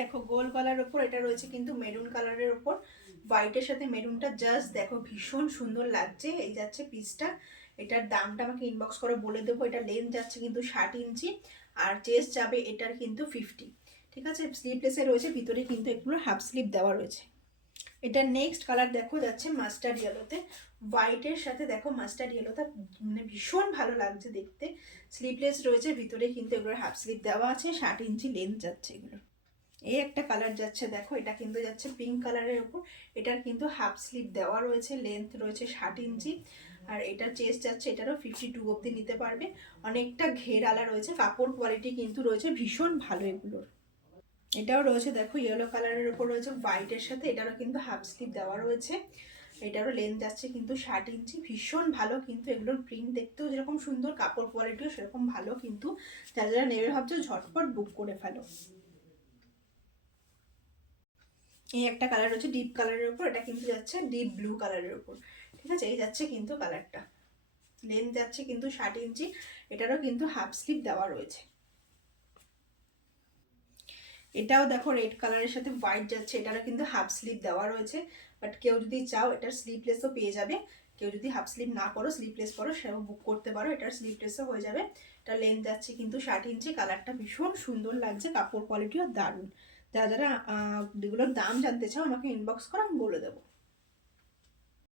দেখো গোল গলার ওপর এটা রয়েছে কিন্তু মেরুন কালারের ওপর, হোয়াইটের সাথে মেরুনটা জাস্ট দেখো ভীষণ সুন্দর লাগছে। এই যাচ্ছে পিসটা, এটার দামটা আমাকে ইনবক্স করে বলে দেবো। এটা লেন্থ যাচ্ছে কিন্তু 60 ইঞ্চি, আর চেস্ট যাবে এটার কিন্তু 50। ঠিক আছে, স্লিভলেসে রয়েছে, ভিতরে কিন্তু একটু হাফ স্লিভ দেওয়া রয়েছে। এটা নেক্সট কালার দেখো যাচ্ছে মাস্টার্ড ইয়েলোতে, হোয়াইটের সাথে দেখো মাস্টার্ড ইয়েলোটা মানে ভীষণ ভালো লাগছে দেখতে। স্লিভলেস রয়েছে, ভিতরে কিন্তু এগুলো হাফ স্লিভ দেওয়া আছে, 60 ইঞ্চি লেন্থ যাচ্ছে এগুলো। এই একটা কালার যাচ্ছে দেখো, এটা কিন্তু যাচ্ছে পিঙ্ক কালারের উপর, এটার কিন্তু হাফ স্লিভ দেওয়া রয়েছে, লেন্থ রয়েছে 60 ইঞ্চি, আর এটার চেস্ট যাচ্ছে এটারও 52 অব্দি নিতে পারবে। অনেকটা ঘেরালা রয়েছে, কাপড় কোয়ালিটি কিন্তু রয়েছে ভীষণ ভালো এগুলোর। এটাও রয়েছে দেখো ইয়েলো কালারের উপর রয়েছে হোয়াইটের সাথে, এটারও কিন্তু হাফ স্লিভ দেওয়া রয়েছে, এটারও লেন্থ যাচ্ছে কিন্তু 60 ইঞ্চি। ভীষণ ভালো কিন্তু এগুলোর প্রিন্ট দেখতেও যেরকম সুন্দর, কাপড় কোয়ালিটিও সেরকম ভালো, কিন্তু যারা যারা নেবে ভাবছো ঝটপট বুক করে ফেলো। এই একটা কালার রয়েছে ডিপ কালারের উপর, এটা কিন্তু যাচ্ছে ডিপ ব্লু কালারের উপর। ঠিক আছে, এই যাচ্ছে কিন্তু কালারটা, লেন্থ যাচ্ছে কিন্তু 60 ইঞ্চি, এটারও কিন্তু হাফ স্লিভ দেওয়া রয়েছে। এটাও দেখো রেড কালারের সাথে হোয়াইট যাচ্ছে, এটারও কিন্তু হাফ স্লিভ দেওয়া রয়েছে, বাট কেউ যদি চাও এটার স্লিভলেসও পেয়ে যাবে। কেউ যদি হাফ স্লিভ না করো স্লিভলেস করো সেটাও বুক করতে পারো, এটার স্লিভলেসও হয়ে যাবে। এটা লেন্থ যাচ্ছে কিন্তু 60 ইঞ্চি, কালারটা ভীষণ সুন্দর লাগছে, কাপড় কোয়ালিটিও দারুণ। যারা যারা এগুলোর দাম জানতে চাও আমাকে ইনবক্স করো, আমি বলে দেবো।